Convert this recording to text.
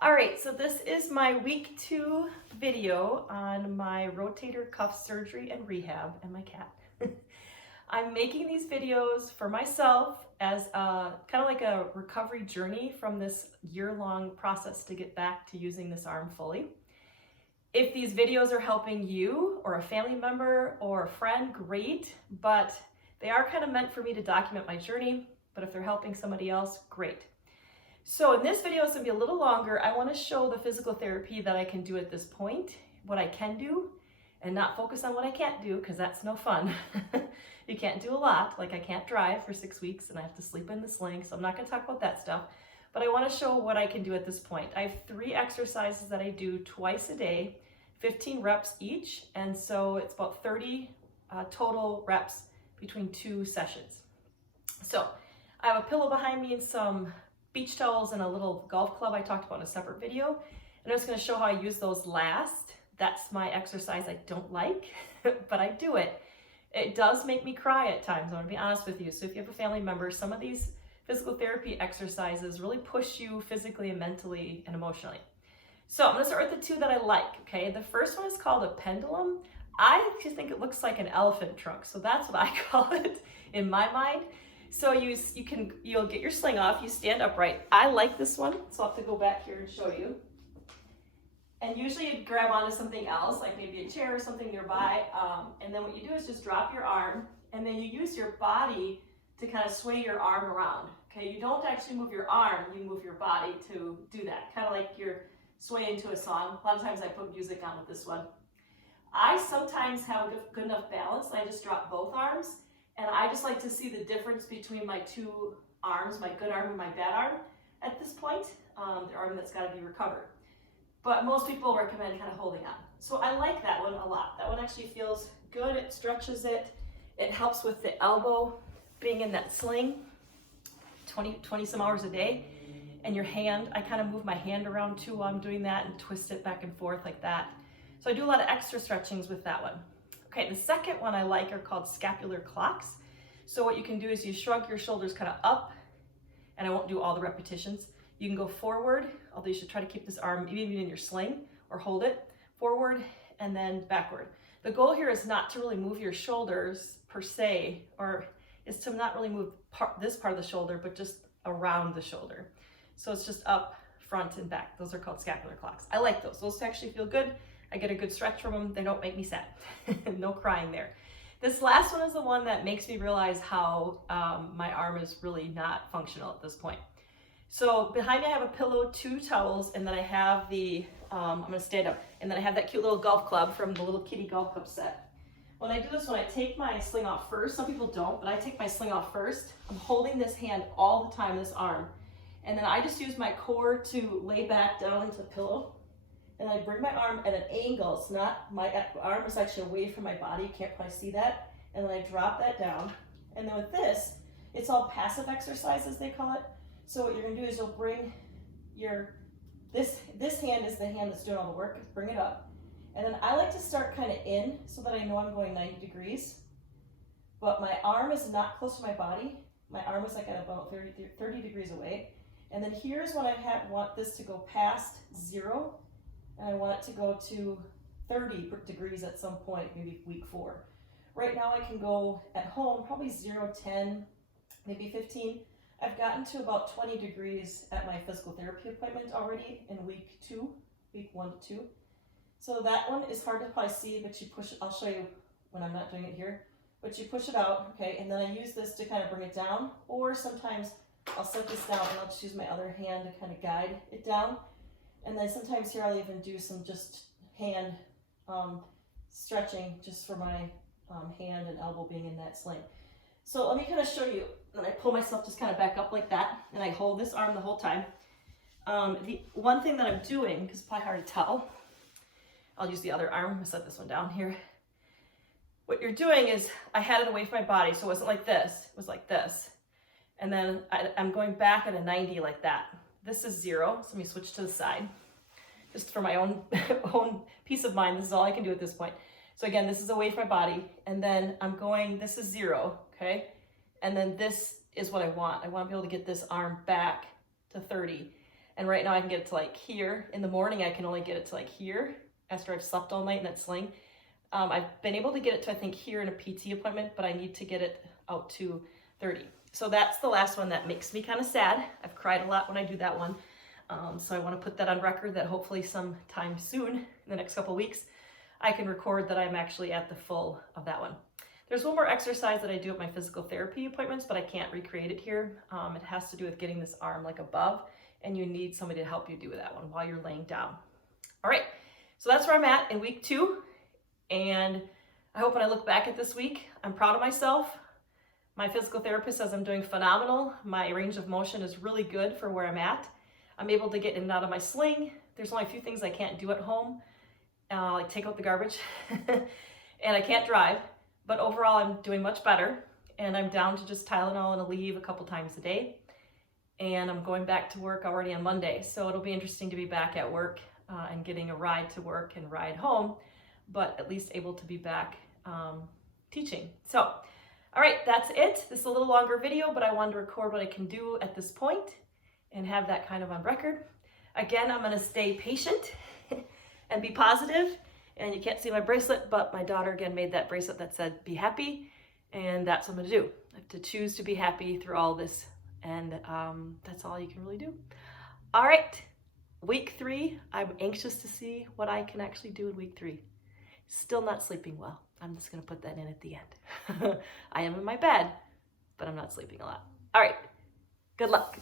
All right, so this is my week 2 video on my rotator cuff surgery and rehab and my cat. I'm making these videos for myself as kind of like a recovery journey from this year-long process to get back to using this arm fully. If these videos are helping you or a family member or a friend, great, but they are kind of meant for me to document my journey. But if they're helping somebody else, great. So in this video, it's gonna be a little longer. I wanna show the physical therapy that I can do at this point, what I can do, and not focus on what I can't do, because that's no fun. You can't do a lot, like I can't drive for 6 weeks and I have to sleep in the sling, so I'm not gonna talk about that stuff. But I wanna show what I can do at this point. I have 3 exercises that I do twice a day, 15 reps each, and so it's about 30 total reps between 2 sessions. So I have a pillow behind me and some beach towels and a little golf club I talked about in a separate video. And I'm just gonna show how I use those last. That's my exercise I don't like, but I do it. It does make me cry at times, I wanna be honest with you. So if you have a family member, some of these physical therapy exercises really push you physically and mentally and emotionally. So I'm gonna start with the 2 that I like, okay? The first one is called a pendulum. I actually think it looks like an elephant trunk, so that's what I call it in my mind. So you'll get your sling off, you stand upright. I like this one, so I'll have to go back here and show you. And usually you grab onto something else, like maybe a chair or something nearby, and then what you do is just drop your arm, and then you use your body to kind of sway your arm around. Okay, you don't actually move your arm, you move your body to do that, kind of like you're swaying to a song. A lot of times I put music on with this one. I sometimes have a good enough balance, I just drop both arms. And I just like to see the difference between my 2 arms, my good arm and my bad arm at this point, the arm that's got to be recovered. But most people recommend kind of holding on. So I like that one a lot. That one actually feels good. It stretches it. It helps with the elbow being in that sling 20 some hours a day. And your hand, I kind of move my hand around too while I'm doing that and twist it back and forth like that. So I do a lot of extra stretchings with that one. Okay, the second one I like are called scapular clocks. So what you can do is you shrug your shoulders kind of up, and I won't do all the repetitions. You can go forward, although you should try to keep this arm even in your sling or hold it, forward and then backward. The goal here is not to really move your shoulders per se, or is to not really move this part of the shoulder, but just around the shoulder. So it's just up, front, and back. Those are called scapular clocks. I like those. Those actually feel good. I get a good stretch from them. They don't make me sad. No crying there. This last one is the one that makes me realize how my arm is really not functional at this point. So behind me I have a pillow, 2 towels, and then I have the, I'm gonna stand up, and then I have that cute little golf club from the little kitty golf club set. When I do this one, I take my sling off first. Some people don't, but I take my sling off first. I'm holding this hand all the time, this arm. And then I just use my core to lay back down into the pillow. And I bring my arm at an angle. It's not, my arm is actually away from my body. You can't probably see that. And then I drop that down. And then with this, it's all passive exercises, they call it. So what you're gonna do is you'll bring this hand is the hand that's doing all the work. Bring it up. And then I like to start kind of in so that I know I'm going 90 degrees. But my arm is not close to my body. My arm is like at about 30 degrees away. And then here's when I want this to go past 0. And I want it to go to 30 degrees at some point, maybe week 4. Right now I can go at home, probably 0, 10, maybe 15. I've gotten to about 20 degrees at my physical therapy appointment already in week 1 to 2. So that one is hard to probably see, but you push it, I'll show you when I'm not doing it here. But you push it out, okay, and then I use this to kind of bring it down, or sometimes I'll set this down and I'll just use my other hand to kind of guide it down. And then sometimes here I'll even do some just hand stretching just for my hand and elbow being in that sling. So let me kind of show you. Then I pull myself just kind of back up like that, and I hold this arm the whole time. The one thing that I'm doing, because it's probably hard to tell, I'll use the other arm. I'm gonna set this one down here. What you're doing is I had it away from my body, so it wasn't like this, it was like this. And then I'm going back at a 90 like that. This is 0, so let me switch to the side. Just for my own peace of mind, this is all I can do at this point. So again, this is away from my body, and then I'm going, this is 0, okay? And then this is what I want. I want to be able to get this arm back to 30. And right now I can get it to like here. In the morning, I can only get it to like here after I've slept all night in that sling. I've been able to get it to, I think, here in a PT appointment, but I need to get it out to 30. So that's the last one that makes me kind of sad. I've cried a lot when I do that one. So I want to put that on record that hopefully sometime soon, in the next couple of weeks, I can record that I'm actually at the full of that one. There's one more exercise that I do at my physical therapy appointments, but I can't recreate it here. It has to do with getting this arm like above, and you need somebody to help you do that one while you're laying down. All right, so that's where I'm at in week 2. And I hope when I look back at this week, I'm proud of myself. My physical therapist says I'm doing phenomenal. My range of motion is really good for where I'm at. I'm able to get in and out of my sling. There's only a few things I can't do at home, like take out the garbage, and I can't drive. But overall, I'm doing much better. And I'm down to just Tylenol and Aleve a couple times a day. And I'm going back to work already on Monday. So it'll be interesting to be back at work and getting a ride to work and ride home, but at least able to be back teaching. So, all right, that's it. This is a little longer video, but I wanted to record what I can do at this point and have that kind of on record. Again, I'm gonna stay patient and be positive. And you can't see my bracelet, but my daughter again made that bracelet that said, be happy. And that's what I'm gonna do. I have to choose to be happy through all this. And that's all you can really do. All right, week 3, I'm anxious to see what I can actually do in week 3. Still not sleeping well. I'm just gonna put that in at the end. I am in my bed, but I'm not sleeping a lot. All right, good luck.